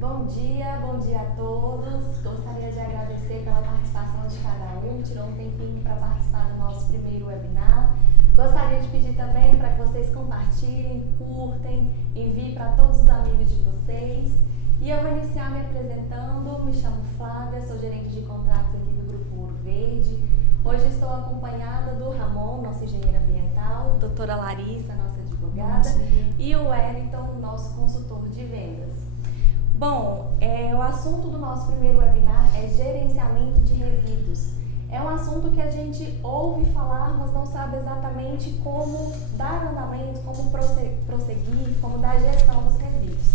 Bom dia a todos. Gostaria de agradecer pela participação de cada um, tirou um tempinho para participar do nosso primeiro webinar. Gostaria de pedir também para que vocês compartilhem, curtem, enviem para todos os amigos de vocês. E eu vou iniciar me apresentando, me chamo Flávia, sou gerente de contratos aqui do Grupo Ouro Verde. Hoje estou acompanhada do Ramon, nosso engenheiro ambiental, doutora Larissa, nossa advogada, e o Wellington, nosso consultor de vendas. Bom, o assunto do nosso primeiro webinar é gerenciamento de resíduos. É um assunto que a gente ouve falar, mas não sabe exatamente como dar andamento, como prosseguir, como dar gestão dos resíduos.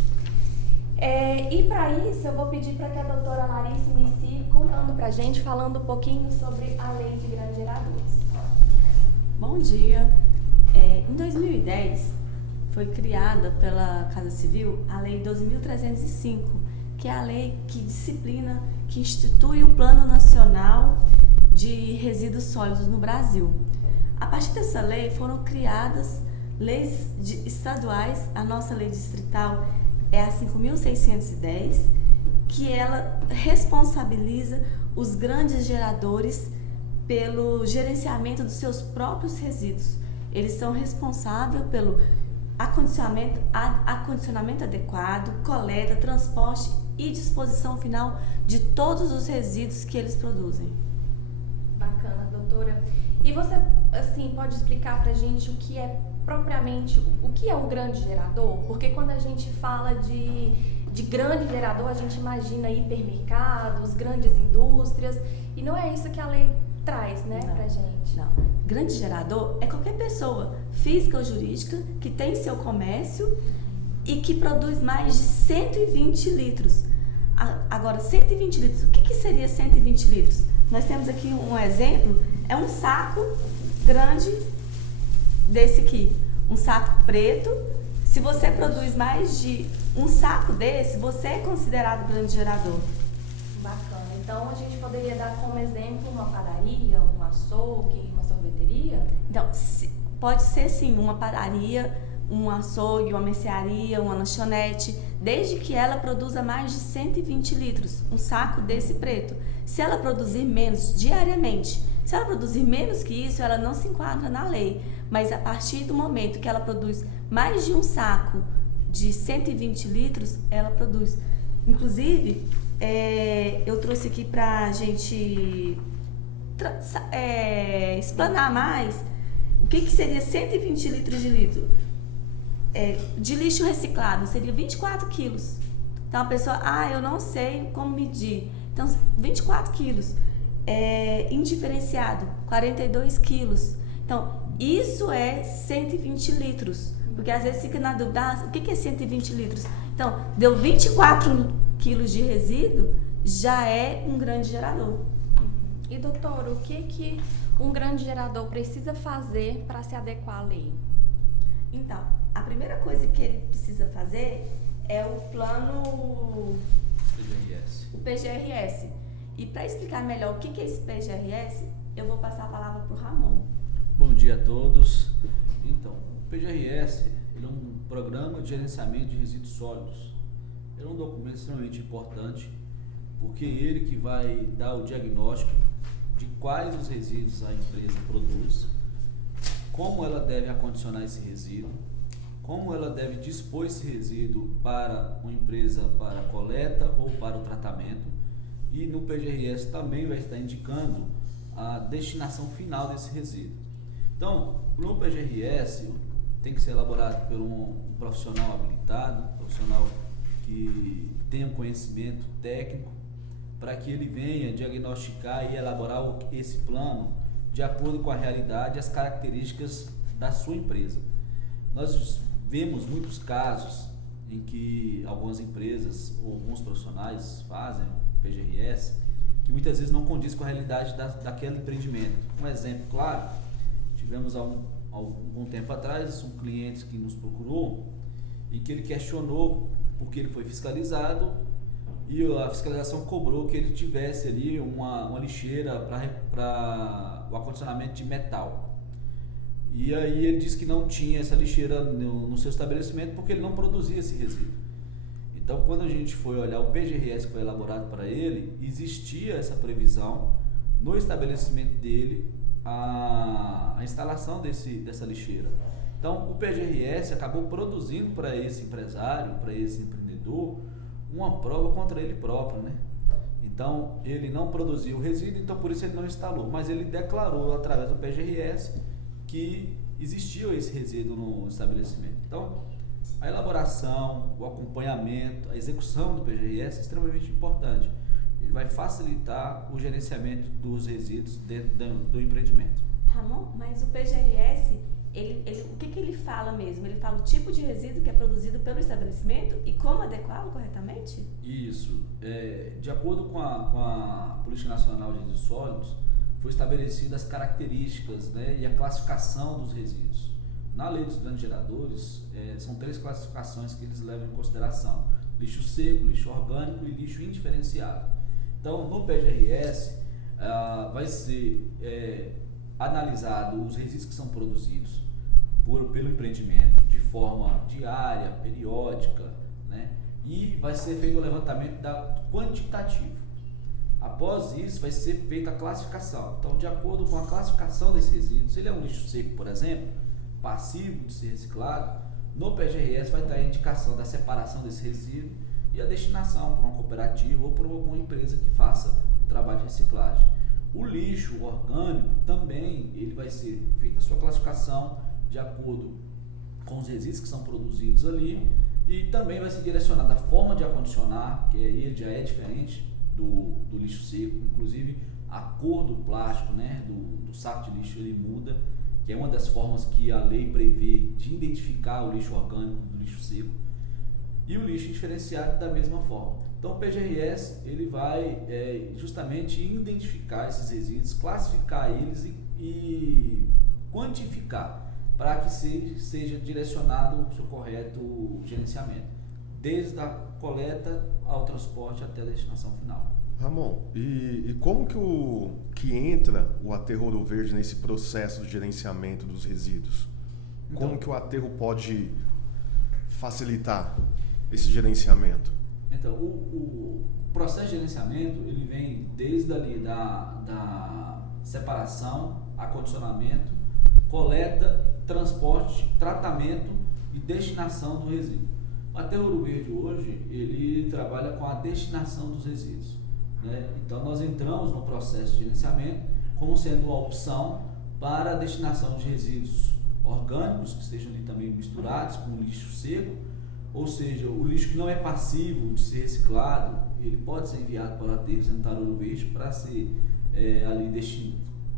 E para isso eu vou pedir para que a doutora Larissa inicie contando para a gente, falando um pouquinho sobre a lei de grandes geradores. Bom dia. Em 2010 foi criada pela Casa Civil a Lei 12.305, que é a lei que disciplina, que institui o Plano Nacional de Resíduos Sólidos no Brasil. A partir dessa lei foram criadas leis estaduais, a nossa lei distrital é a 5.610, que ela responsabiliza os grandes geradores pelo gerenciamento dos seus próprios resíduos. Eles são responsáveis pelo acondicionamento adequado, coleta, transporte e disposição final de todos os resíduos que eles produzem. Bacana, doutora. E você, assim, pode explicar pra gente o que é propriamente, o que é um grande gerador? Porque quando a gente fala de grande gerador, a gente imagina hipermercados, grandes indústrias, e não é isso que a lei traz, né, pra gente. Não. Grande gerador é qualquer pessoa, física ou jurídica, que tem seu comércio e que produz mais de 120 litros. Agora, 120 litros, o que seria 120 litros? Nós temos aqui um exemplo, é um saco grande desse aqui, um saco preto. Se você produz mais de um saco desse, você é considerado grande gerador. Bacana. Então, a gente poderia dar como exemplo uma padaria, um açougue, uma sorveteria? Então, pode ser sim uma padaria, um açougue, uma mercearia, uma lanchonete, desde que ela produza mais de 120 litros, um saco desse preto. Se ela produzir menos diariamente, se ela produzir menos que isso, ela não se enquadra na lei. Mas a partir do momento que ela produz mais de um saco de 120 litros, ela produz. Inclusive, eu trouxe aqui para a gente explanar mais o que seria 120 litros de litro. De lixo reciclado, seria 24 quilos. Então, a pessoa, eu não sei como medir. Então, 24 quilos. Indiferenciado, 42 quilos. Então, isso é 120 litros. Porque às vezes fica na dúvida, o que é 120 litros? Então, deu 24 quilos de resíduo, já é um grande gerador. E doutor, o que um grande gerador precisa fazer para se adequar à lei? Então, a primeira coisa que ele precisa fazer é o plano PGRS. O PGRS. E para explicar melhor o que é esse PGRS, eu vou passar a palavra para o Ramon. Bom dia a todos. Então, o PGRS ele é um programa de gerenciamento de resíduos sólidos. Ele é um documento extremamente importante, porque ele que vai dar o diagnóstico de quais os resíduos a empresa produz, como ela deve acondicionar esse resíduo, como ela deve dispor esse resíduo para uma empresa para coleta ou para o tratamento, e no PGRS também vai estar indicando a destinação final desse resíduo. Então, no PGRS tem que ser elaborado por um profissional habilitado, um profissional que tenha um conhecimento técnico, para que ele venha diagnosticar e elaborar esse plano de acordo com a realidade e as características da sua empresa. Nós vemos muitos casos em que algumas empresas ou alguns profissionais fazem PGRS que muitas vezes não condiz com a realidade daquele empreendimento. Um exemplo claro, tivemos há algum tempo atrás um cliente que nos procurou e que ele questionou porque ele foi fiscalizado e a fiscalização cobrou que ele tivesse ali uma lixeira para o acondicionamento de metal. E aí ele disse que não tinha essa lixeira no seu estabelecimento porque ele não produzia esse resíduo. Então, quando a gente foi olhar o PGRS que foi elaborado para ele, existia essa previsão no estabelecimento dele a instalação dessa lixeira. Então, o PGRS acabou produzindo para esse empresário, para esse empreendedor, uma prova contra ele próprio, né? Então, ele não produziu o resíduo, então por isso ele não instalou, mas ele declarou através do PGRS que existia esse resíduo no estabelecimento. Então, a elaboração, o acompanhamento, a execução do PGRS é extremamente importante. Ele vai facilitar o gerenciamento dos resíduos dentro do empreendimento. Ramon, mas o PGRS, o que ele fala mesmo? Ele fala o tipo de resíduo que é produzido pelo estabelecimento e como adequá-lo corretamente? Isso. De acordo com a Política Nacional de Resíduos Sólidos, foi estabelecidas as características, né, e a classificação dos resíduos. Na lei dos grandes geradores, são 3 classificações que eles levam em consideração: lixo seco, lixo orgânico e lixo indiferenciado. Então, no PGRS, vai ser analisado os resíduos que são produzidos pelo empreendimento de forma diária, periódica, né? E vai ser feito o levantamento quantitativo. Após isso, vai ser feita a classificação. Então, de acordo com a classificação desses resíduos, se ele é um lixo seco, por exemplo, passivo de ser reciclado, no PGRS vai estar a indicação da separação desse resíduo e a destinação para uma cooperativa ou por alguma empresa que faça o trabalho de reciclagem. O lixo orgânico também ele vai ser feita a sua classificação de acordo com os resíduos que são produzidos ali, e também vai ser direcionada a forma de acondicionar, que aí já é diferente do lixo seco. Inclusive a cor do plástico, né, do saco de lixo, ele muda, que é uma das formas que a lei prevê de identificar o lixo orgânico do lixo seco, e o lixo diferenciado da mesma forma. Então o PGRS ele vai justamente identificar esses resíduos, classificar eles e quantificar para que seja direcionado o seu correto gerenciamento, desde a coleta ao transporte até a destinação final. Ramon, e como que entra o aterro Ouro Verde nesse processo de gerenciamento dos resíduos? Então, como que o aterro pode facilitar esse gerenciamento? Então, o processo de gerenciamento ele vem desde ali da separação, acondicionamento, coleta, transporte, tratamento e destinação do resíduo. O aterro Ouro Verde hoje ele trabalha com a destinação dos resíduos, né? Então nós entramos no processo de gerenciamento como sendo uma opção para a destinação de resíduos orgânicos que estejam ali também misturados com o lixo seco, ou seja, o lixo que não é passivo de ser reciclado, ele pode ser enviado para o aterro sanitário Ouro Verde para ser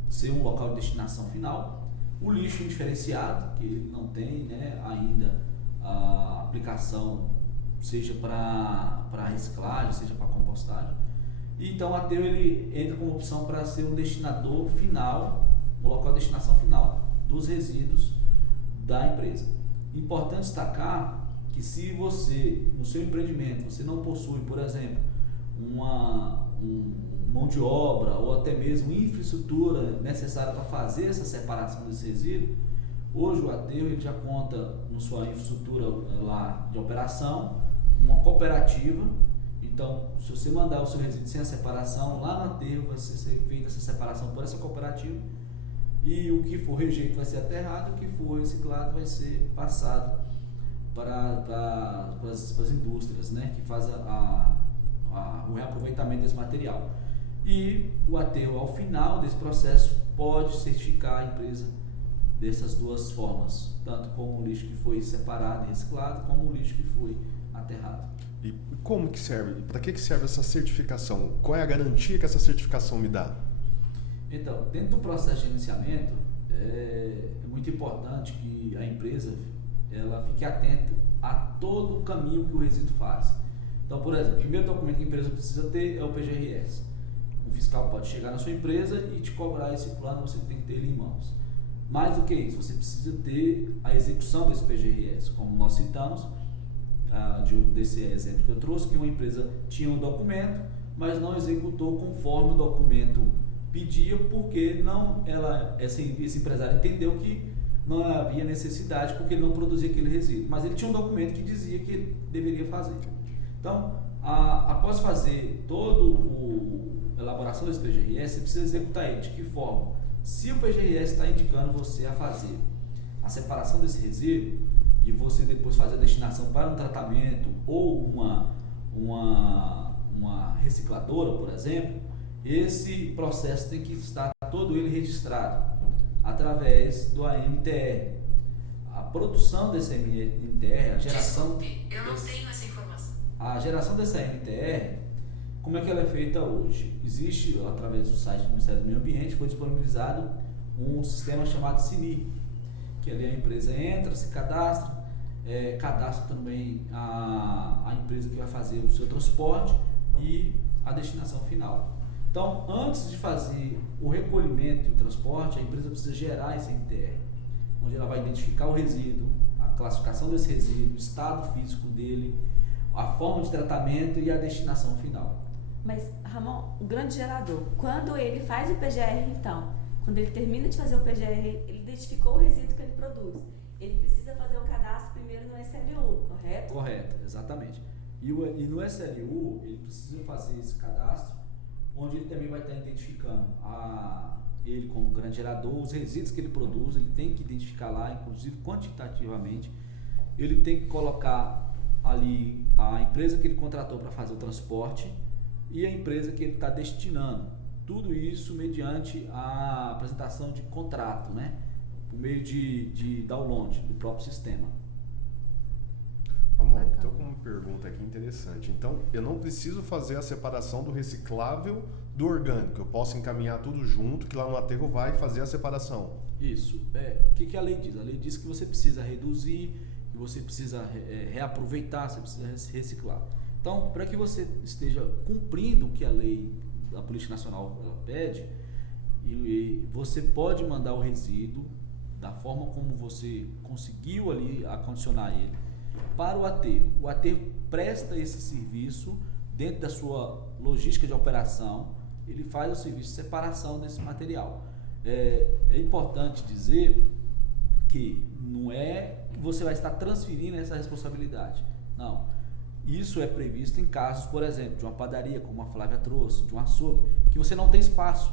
ser um local de destinação final. O lixo indiferenciado, que ele não tem, né, ainda a aplicação, seja para reciclagem, seja para compostagem. E então o aterro ele entra como opção para ser um destinador final, um local de destinação final dos resíduos da empresa. Importante destacar que se você, no seu empreendimento, você não possui, por exemplo, uma mão de obra ou até mesmo infraestrutura necessária para fazer essa separação desse resíduo, hoje o aterro ele já conta na sua infraestrutura lá de operação, uma cooperativa. Então, se você mandar o seu resíduo sem a separação, lá no aterro vai ser feita essa separação por essa cooperativa, e o que for rejeito vai ser aterrado, o que for reciclado vai ser passado para as indústrias, né, que fazem o reaproveitamento desse material. E o aterro, ao final desse processo, pode certificar a empresa dessas duas formas, tanto como o lixo que foi separado e reciclado, como o lixo que foi aterrado. E como que serve? Para que serve essa certificação? Qual é a garantia que essa certificação me dá? Então, dentro do processo de gerenciamento, é muito importante que a empresa ela fique atenta a todo o caminho que o resíduo faz. Então, por exemplo, o primeiro documento que a empresa precisa ter é o PGRS. O fiscal pode chegar na sua empresa e te cobrar esse plano, você tem que ter ele em mãos. Mais do que isso, você precisa ter a execução desse PGRS, como nós citamos, desse exemplo que eu trouxe, que uma empresa tinha um documento, mas não executou conforme o documento pedia, porque esse empresário entendeu que não havia necessidade, porque ele não produzia aquele resíduo, mas ele tinha um documento que dizia que ele deveria fazer. após fazer toda a elaboração desse PGRS, você precisa executar ele. De que forma? Se o PGRS está indicando você a fazer a separação desse resíduo e você depois fazer a destinação para um tratamento ou uma recicladora, por exemplo, esse processo tem que estar todo ele registrado através do AMTR. A produção desse AMTR, a geração... Desculpe, eu não tenho essa informação. A geração dessa AMTR, como é que ela é feita hoje? Existe, através do site do Ministério do Meio Ambiente, foi disponibilizado um sistema chamado SINI, que ali a empresa entra, se cadastra, cadastra também a empresa que vai fazer o seu transporte e a destinação final. Então, antes de fazer o recolhimento e o transporte, a empresa precisa gerar esse AMTR, onde ela vai identificar o resíduo, a classificação desse resíduo, o estado físico dele, a forma de tratamento e a destinação final. Mas, Ramon, o grande gerador, quando ele faz o PGR, então, quando ele termina de fazer o PGR, ele identificou o resíduo que ele produz. Ele precisa fazer o cadastro primeiro no SLU, correto? Correto, exatamente. E no SLU, ele precisa fazer esse cadastro, onde ele também vai estar identificando ele como grande gerador, os resíduos que ele produz, ele tem que identificar lá, inclusive quantitativamente. Ele tem que colocar ali a empresa que ele contratou para fazer o transporte e a empresa que ele está destinando. Tudo isso mediante a apresentação de contrato, né? Por meio de download do próprio sistema. Amor, estou com uma pergunta aqui interessante. Então, eu não preciso fazer a separação do reciclável do orgânico. Eu posso encaminhar tudo junto, que lá no aterro vai fazer a separação. Isso. O que a lei diz? A lei diz que você precisa reduzir, que você precisa reaproveitar, você precisa reciclar. Então, para que você esteja cumprindo o que a lei da Política Nacional ela pede, e você pode mandar o resíduo da forma como você conseguiu ali acondicionar ele para o aterro. O aterro presta esse serviço dentro da sua logística de operação, ele faz o serviço de separação desse material. É importante dizer que não é que você vai estar transferindo essa responsabilidade. Não. Isso é previsto em casos, por exemplo, de uma padaria, como a Flávia trouxe, de um açougue, que você não tem espaço.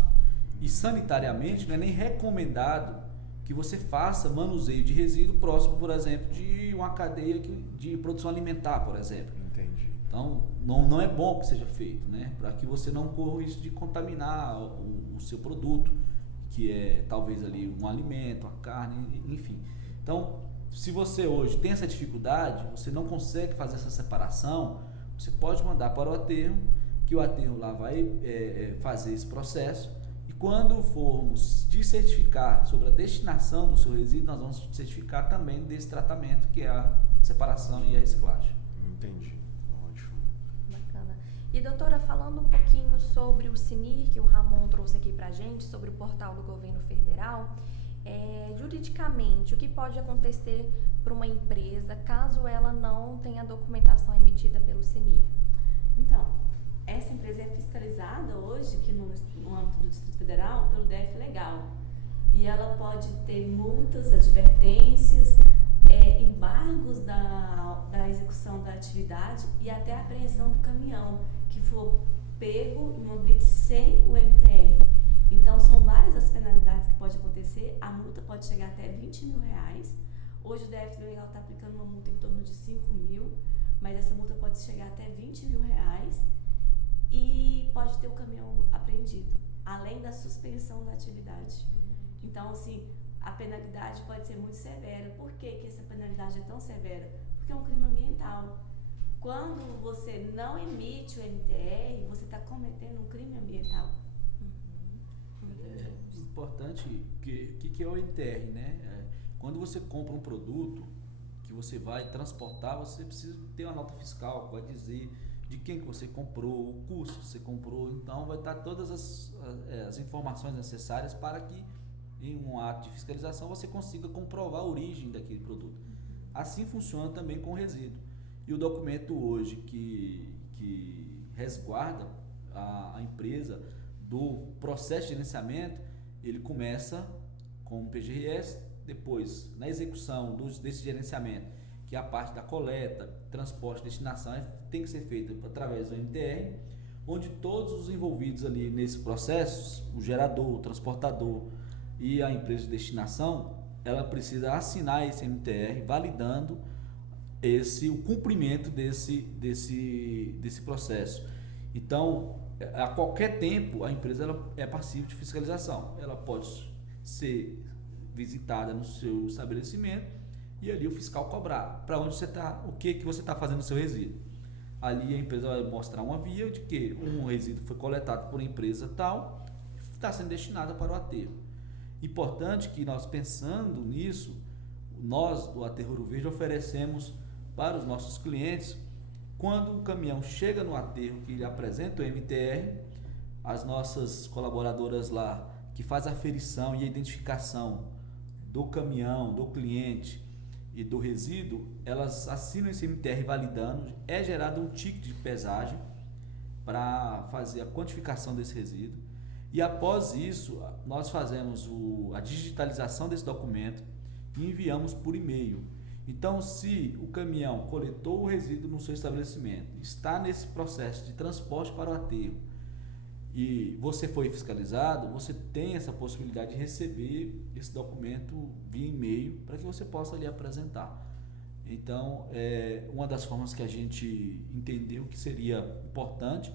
E sanitariamente não é nem recomendado que você faça manuseio de resíduo próximo, por exemplo, de uma cadeia de produção alimentar, por exemplo. Entendi. Então, não é bom que seja feito, né? Para que você não corra o risco de contaminar o seu produto, que é talvez ali um alimento, uma carne, enfim. Então, se você hoje tem essa dificuldade, você não consegue fazer essa separação, você pode mandar para o aterro, que o aterro lá vai fazer esse processo. E quando formos te certificar sobre a destinação do seu resíduo, nós vamos te certificar também desse tratamento, que é a separação e a reciclagem. Entendi. Ótimo. Bacana. E doutora, falando um pouquinho sobre o SINIR, que o Ramon trouxe aqui pra gente, sobre o portal do governo federal, juridicamente, o que pode acontecer para uma empresa caso ela não tenha documentação emitida pelo SINIR? Então, essa empresa é fiscalizada hoje, que no âmbito do Distrito Federal, pelo DF Legal. E ela pode ter multas, advertências, embargos da execução da atividade e até a apreensão do caminhão que for pego em uma blitz sem o MTR. Então, são várias as penalidades que pode acontecer. A multa pode chegar até R$20 mil. Hoje o DF Legal está aplicando uma multa em torno de 5 mil, mas essa multa pode chegar até R$20 mil e pode ter o caminhão apreendido, além da suspensão da atividade. Então, assim, a penalidade pode ser muito severa. Por que essa penalidade é tão severa? Porque é um crime ambiental. Quando você não emite o MTR, você está cometendo um crime ambiental. É importante que é o MTR, né? Quando você compra um produto que você vai transportar, você precisa ter uma nota fiscal que vai dizer de quem que você comprou, o custo que você comprou. Então vai estar todas as informações necessárias para que em um ato de fiscalização você consiga comprovar a origem daquele produto. Assim funciona também com o resíduo. E o documento hoje que resguarda a empresa do processo de gerenciamento, ele começa com o PGRS, depois na execução desse gerenciamento, que é a parte da coleta, transporte, destinação, tem que ser feita através do MTR, onde todos os envolvidos ali nesse processo, o gerador, o transportador e a empresa de destinação, ela precisa assinar esse MTR validando o cumprimento desse processo. Então, a qualquer tempo, a empresa ela é passível de fiscalização. Ela pode ser visitada no seu estabelecimento e ali o fiscal cobrar para onde você está, o que você está fazendo no seu resíduo. Ali a empresa vai mostrar uma via de que um resíduo foi coletado por uma empresa tal, está sendo destinado para o aterro. Importante que nós, pensando nisso, nós do Aterro Ouro Verde oferecemos para os nossos clientes, quando o caminhão chega no aterro que ele apresenta o MTR, as nossas colaboradoras lá que faz a aferição e a identificação do caminhão, do cliente e do resíduo, elas assinam esse MTR validando, é gerado um ticket de pesagem para fazer a quantificação desse resíduo e após isso nós fazemos a digitalização desse documento e enviamos por e-mail. Então, se o caminhão coletou o resíduo no seu estabelecimento, está nesse processo de transporte para o aterro e você foi fiscalizado, você tem essa possibilidade de receber esse documento via e-mail para que você possa ali apresentar. Então, uma das formas que a gente entendeu que seria importante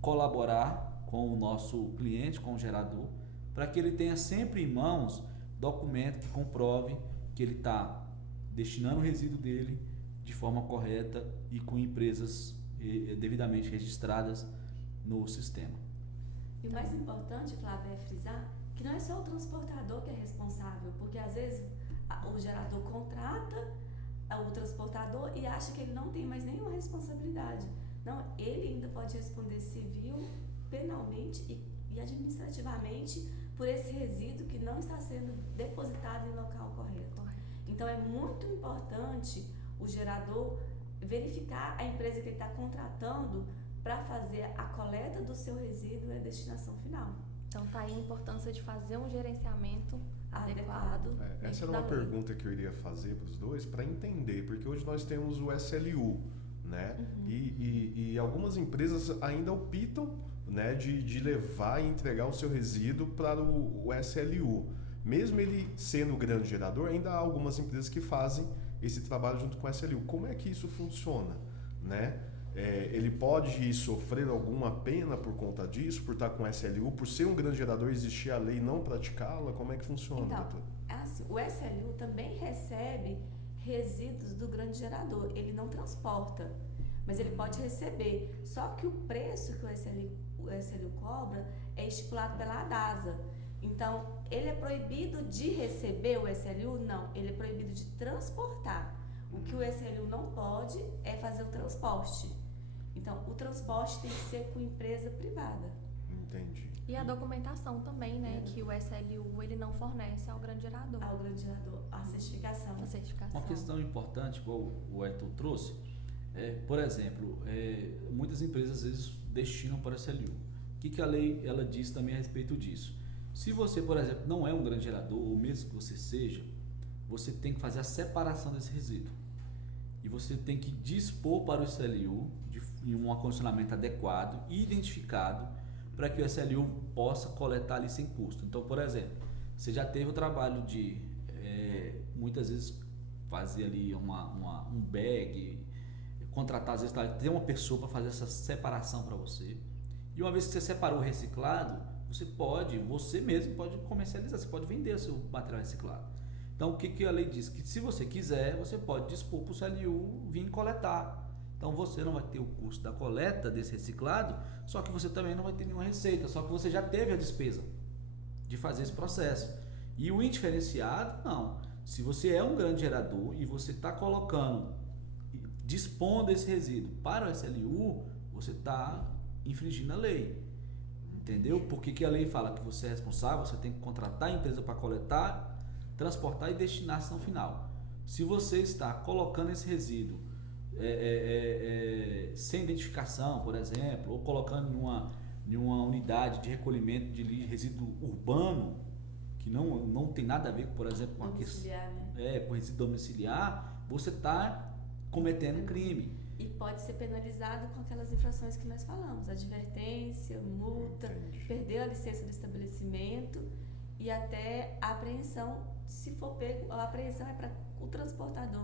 colaborar com o nosso cliente, com o gerador, para que ele tenha sempre em mãos documento que comprove que ele está destinando o resíduo dele de forma correta e com empresas devidamente registradas no sistema. E o mais importante, Flávia, é frisar que não é só o transportador que é responsável, porque às vezes o gerador contrata o transportador e acha que ele não tem mais nenhuma responsabilidade. Não, ele ainda pode responder civil, penalmente e administrativamente por esse resíduo que não está sendo depositado em local correto. Então é muito importante o gerador verificar a empresa que ele está contratando para fazer a coleta do seu resíduo e a destinação final. Então tá aí a importância de fazer um gerenciamento adequado. Essa era uma pergunta que eu iria fazer para os dois para entender, porque hoje nós temos o SLU, né? Uhum. E algumas empresas ainda optam, né, de levar e entregar o seu resíduo para o SLU. Mesmo ele sendo o grande gerador, ainda há algumas empresas que fazem esse trabalho junto com o SLU. Como é que isso funciona, né? Ele pode sofrer alguma pena por conta disso, por estar com o SLU, por ser um grande gerador, existir a lei e não praticá-la? Como é que funciona, doutor? Assim, o SLU também recebe resíduos do grande gerador. Ele não transporta, mas ele pode receber. Só que o preço que o SLU cobra é estipulado pela ADASA. Então, ele é proibido de receber o SLU? Não, ele é proibido de transportar. O que o SLU não pode é fazer o transporte. Então, o transporte tem que ser com empresa privada. Entendi. E a documentação também, né? Que o SLU ele não fornece ao grande gerador. Ao grande gerador, a certificação. A certificação. Uma questão importante, igual o Elton trouxe, por exemplo, muitas empresas às vezes destinam para o SLU. O que a lei ela diz também a respeito disso? Se você, por exemplo, não é um grande gerador, ou mesmo que você seja, você tem que fazer a separação desse resíduo. E você tem que dispor para o SLU em um acondicionamento adequado e identificado para que o SLU possa coletar ali sem custo. Então, por exemplo, você já teve o trabalho de muitas vezes fazer ali um bag, contratar, às vezes ter uma pessoa para fazer essa separação para você. E uma vez que você separou o reciclado, você mesmo pode comercializar, você pode vender o seu material reciclado. Então, o que a lei diz? Que se você quiser, você pode dispor para o CLU vir coletar. Então, você não vai ter o custo da coleta desse reciclado, só que você também não vai ter nenhuma receita, só que você já teve a despesa de fazer esse processo. E o indiferenciado, não. Se você é um grande gerador e você está dispondo esse resíduo para o SLU, você está infringindo a lei. Entendeu? Porque a lei fala que você é responsável, você tem que contratar a empresa para coletar, transportar e destinação final. Se você está colocando esse resíduo sem identificação, por exemplo, ou colocando em uma unidade de recolhimento de resíduo urbano, que não tem nada a ver, por exemplo, com a questão, né? com resíduo domiciliar, você está cometendo um crime. E pode ser penalizado com aquelas infrações que nós falamos, advertência, multa, Entendi. perder a licença do estabelecimento e até a apreensão, se for pego, a apreensão é para o transportador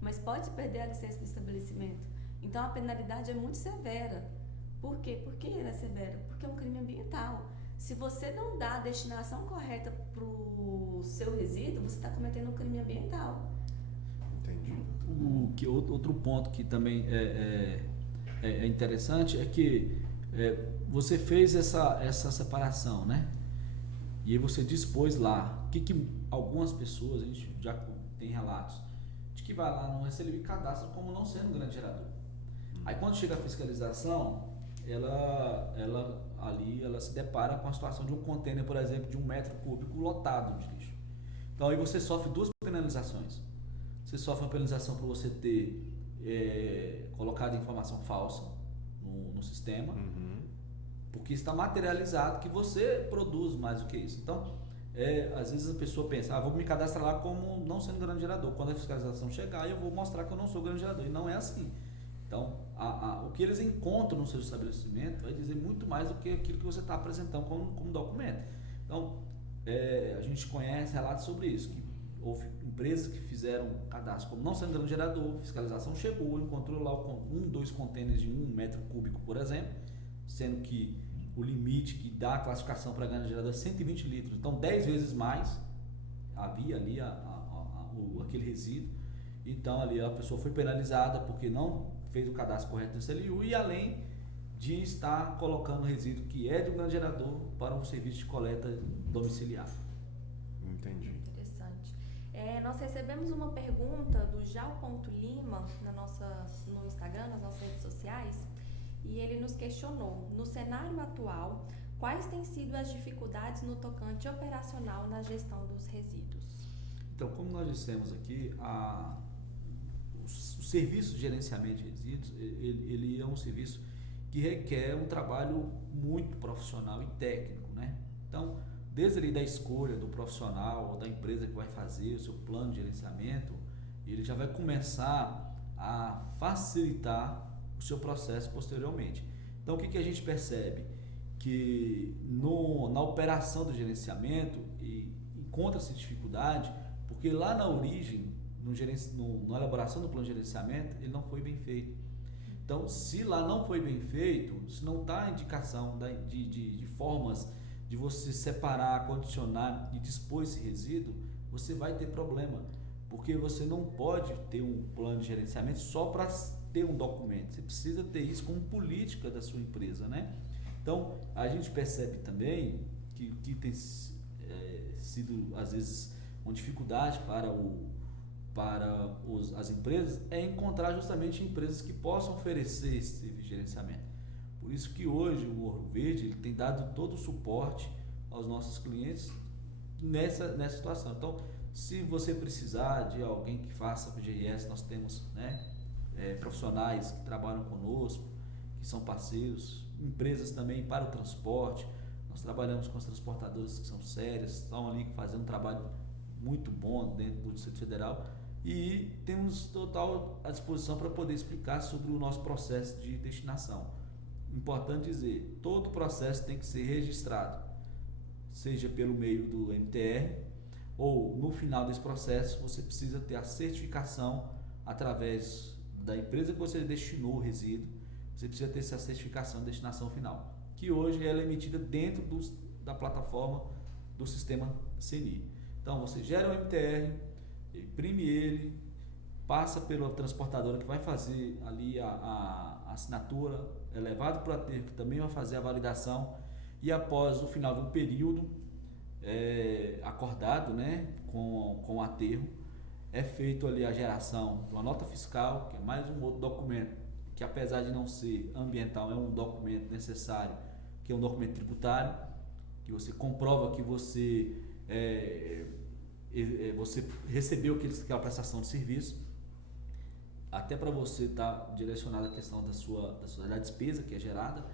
mas pode perder a licença do estabelecimento. Então a penalidade é muito severa. Por quê? Por que ela é severa? Porque é um crime ambiental. Se você não dá a destinação correta para o seu resíduo, você está cometendo um crime ambiental. Entendi. Outro ponto que também é interessante é que você fez essa separação, né? E aí você dispôs lá que algumas pessoas, a gente já tem relatos, de que vai lá no SLU e cadastra como não sendo um grande gerador. Aí quando chega a fiscalização, ela se depara com a situação de um contêiner, por exemplo, de 1 metro cúbico lotado de lixo. Então aí você sofre 2 penalizações. Você sofre uma penalização por você ter colocado informação falsa no sistema, porque está materializado que você produz mais do que isso. Então, às vezes a pessoa pensa, vou me cadastrar lá como não sendo grande gerador. Quando a fiscalização chegar, eu vou mostrar que eu não sou grande gerador. E não é assim. Então, o que eles encontram no seu estabelecimento vai dizer muito mais do que aquilo que você está apresentando como documento. Então, a gente conhece relatos sobre isso, que houve empresas que fizeram cadastro como não sendo grande gerador, fiscalização chegou, encontrou lá 2 contêineres de 1 metro cúbico, por exemplo, sendo que o limite que dá a classificação para grande gerador é 120 litros, então 10 vezes mais havia ali aquele resíduo. Então ali a pessoa foi penalizada porque não fez o cadastro correto no SLU e além de estar colocando resíduo que é de um grande gerador para um serviço de coleta domiciliar. Entendi. Interessante. Nós recebemos uma pergunta do Jal.Lima no Instagram, nas nossas redes sociais, e ele nos questionou, no cenário atual, quais têm sido as dificuldades no tocante operacional na gestão dos resíduos? Então, como nós dissemos aqui, o serviço de gerenciamento de resíduos, ele é um serviço que requer um trabalho muito profissional e técnico, né? Então, desde ali da escolha do profissional ou da empresa que vai fazer o seu plano de gerenciamento, ele já vai começar a facilitar o seu processo posteriormente. Então, o que a gente percebe? Que na operação do gerenciamento encontra-se dificuldade, porque lá na origem, na elaboração do plano de gerenciamento, ele não foi bem feito. Então, se lá não foi bem feito, se não está a indicação de formas de você separar, condicionar e dispor esse resíduo, você vai ter problema, porque você não pode ter um plano de gerenciamento só para ter um documento, você precisa ter isso como política da sua empresa, né? Então, a gente percebe também que tem sido, às vezes, uma dificuldade para as empresas é encontrar justamente empresas que possam oferecer esse serviço de gerenciamento. Por isso que hoje o Ouro Verde ele tem dado todo o suporte aos nossos clientes nessa situação. Então, se você precisar de alguém que faça PGRS, nós temos profissionais que trabalham conosco, que são parceiros, empresas também para o transporte. Nós trabalhamos com as transportadoras que são sérias, estão ali fazendo um trabalho muito bom dentro do Distrito Federal e temos total à disposição para poder explicar sobre o nosso processo de destinação. Importante dizer, todo o processo tem que ser registrado, seja pelo meio do MTR ou no final desse processo você precisa ter a certificação através da empresa que você destinou o resíduo, você precisa ter essa certificação de destinação final, que hoje ela é emitida dentro da plataforma do sistema CNI. Então você gera o MTR, imprime ele, passa pela transportadora que vai fazer ali a assinatura, é levado para o aterro que também vai fazer a validação e após o final de um período acordado, né, com o aterro, é feito ali a geração de uma nota fiscal, que é mais um outro documento, que apesar de não ser ambiental, é um documento necessário, que é um documento tributário, que você comprova que você recebeu aquela prestação de serviço, até para você estar direcionado à questão da despesa que é gerada,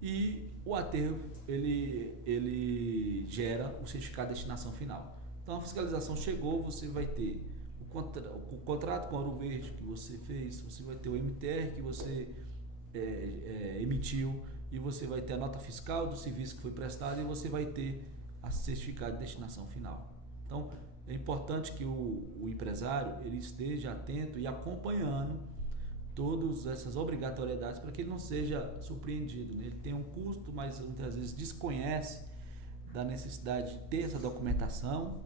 e o aterro ele gera o certificado de destinação final. Então a fiscalização chegou, você vai ter o o contrato com a Ouro Verde que você fez, você vai ter o MTR que você emitiu, e você vai ter a nota fiscal do serviço que foi prestado, e você vai ter a certificado de destinação final. Então, é importante que o empresário ele esteja atento e acompanhando todas essas obrigatoriedades para que ele não seja surpreendido, né? Ele tem um custo, mas muitas vezes desconhece da necessidade de ter essa documentação,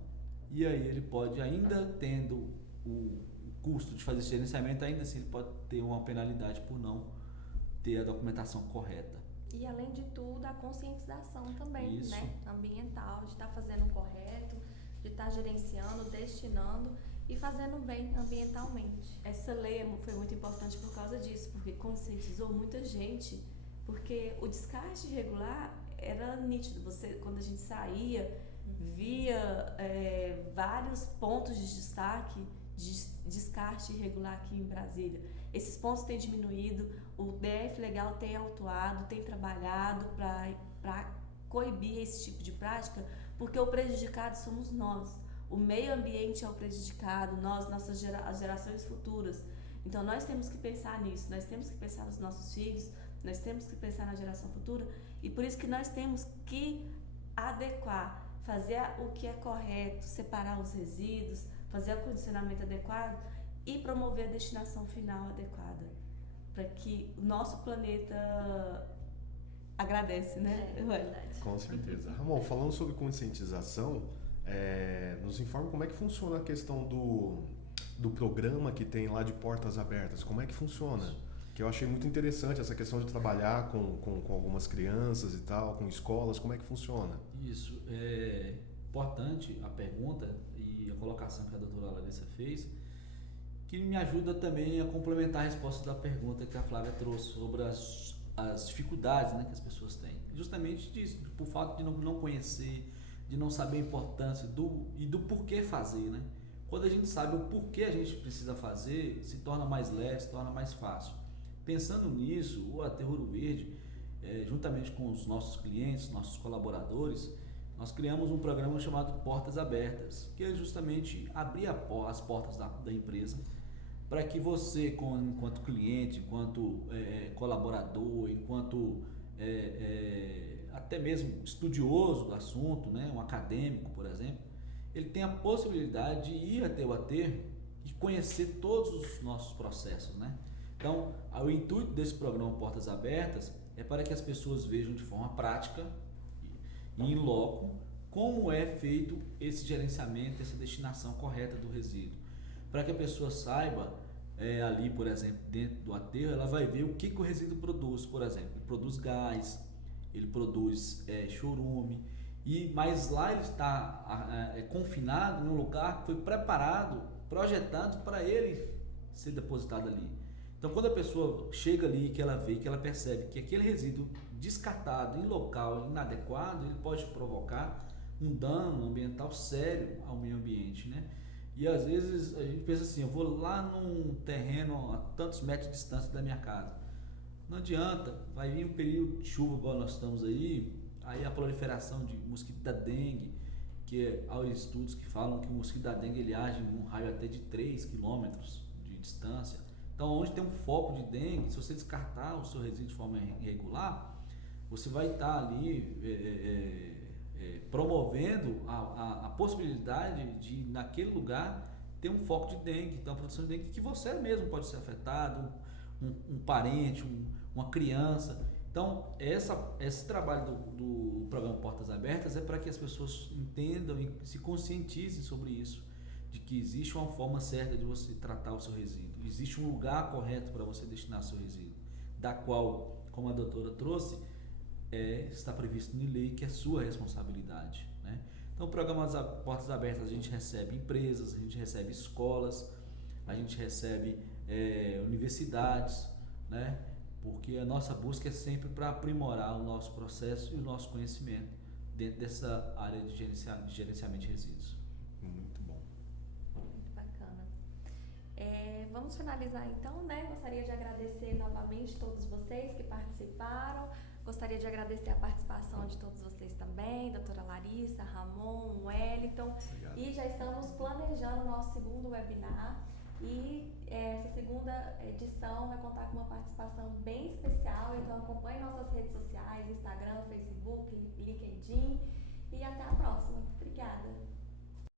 e aí ele pode, ainda tendo o custo de fazer esse gerenciamento, ainda assim ele pode ter uma penalidade por não ter a documentação correta. E além de tudo, a conscientização também, Isso. né? Ambiental, de estar fazendo o correto, de estar gerenciando, destinando e fazendo bem ambientalmente. Essa lei foi muito importante por causa disso, porque conscientizou muita gente, porque o descarte irregular era nítido. Quando a gente saía, via vários pontos de destaque de descarte irregular aqui em Brasília. Esses pontos têm diminuído, o DF Legal tem autuado, tem trabalhado para coibir esse tipo de prática, porque o prejudicado somos nós. O meio ambiente é o prejudicado, as gerações futuras. Então nós temos que pensar nisso, nós temos que pensar nos nossos filhos, nós temos que pensar na geração futura, e por isso que nós temos que adequar, fazer o que é correto, separar os resíduos, fazer o condicionamento adequado e promover a destinação final adequada, para que o nosso planeta agradece, né? É verdade. Com certeza. Ramon, falando sobre conscientização, nos informa como é que funciona a questão do programa que tem lá de Portas Abertas. Como é que funciona? Que eu achei muito interessante essa questão de trabalhar com algumas crianças e tal, com escolas. Como é que funciona? Isso, é importante a pergunta e a colocação que a doutora Larissa fez, que me ajuda também a complementar a resposta da pergunta que a Flávia trouxe sobre as dificuldades, né, que as pessoas têm. Justamente disso, por fato de não conhecer, de não saber a importância do porquê fazer, né? Quando a gente sabe o porquê a gente precisa fazer, se torna mais leve, se torna mais fácil. Pensando nisso, o AT Ouro Verde, juntamente com os nossos clientes, nossos colaboradores, nós criamos um programa chamado Portas Abertas, que é justamente abrir as portas da empresa para que você, enquanto cliente, enquanto colaborador, enquanto até mesmo estudioso do assunto, né, um acadêmico, por exemplo, ele tenha a possibilidade de ir até o AT e conhecer todos os nossos processos, né? Então, o intuito desse programa Portas Abertas é para que as pessoas vejam de forma prática e in loco como é feito esse gerenciamento, essa destinação correta do resíduo. Para que a pessoa saiba, ali, por exemplo, dentro do aterro, ela vai ver o que o resíduo produz. Por exemplo, ele produz gás, ele produz chorume, mas lá ele está confinado num lugar que foi preparado, projetado para ele ser depositado ali. Então, quando a pessoa chega ali, que ela vê, que ela percebe que aquele resíduo descartado em local inadequado, ele pode provocar um dano ambiental sério ao meio ambiente, né? E às vezes a gente pensa assim, eu vou lá num terreno a tantos metros de distância da minha casa. Não adianta, vai vir um período de chuva igual nós estamos aí a proliferação de mosquito da dengue, que há estudos que falam que o mosquito da dengue ele age em um raio até de 3 quilômetros de distância. Então, onde tem um foco de dengue, se você descartar o seu resíduo de forma irregular, você vai estar ali promovendo a possibilidade de, naquele lugar, ter um foco de dengue, então a produção de dengue que você mesmo pode ser afetado, um parente, uma criança. Então, esse trabalho do programa Portas Abertas é para que as pessoas entendam e se conscientizem sobre isso, de que existe uma forma certa de você tratar o seu resíduo, existe um lugar correto para você destinar o seu resíduo, da qual, como a doutora trouxe, está previsto em lei que é sua responsabilidade, né? Então, o programa Portas Abertas, a gente recebe empresas, a gente recebe escolas, a gente recebe universidades, né? Porque a nossa busca é sempre para aprimorar o nosso processo e o nosso conhecimento dentro dessa área de gerenciamento de resíduos. Muito bom. Muito bacana. Vamos finalizar então, né? Gostaria de agradecer novamente todos vocês que participaram, Gostaria de agradecer a participação de todos vocês também, doutora Larissa, Ramon, Wellington. Obrigado. E já estamos planejando o nosso segundo webinar. E essa segunda edição vai contar com uma participação bem especial, então acompanhe nossas redes sociais, Instagram, Facebook,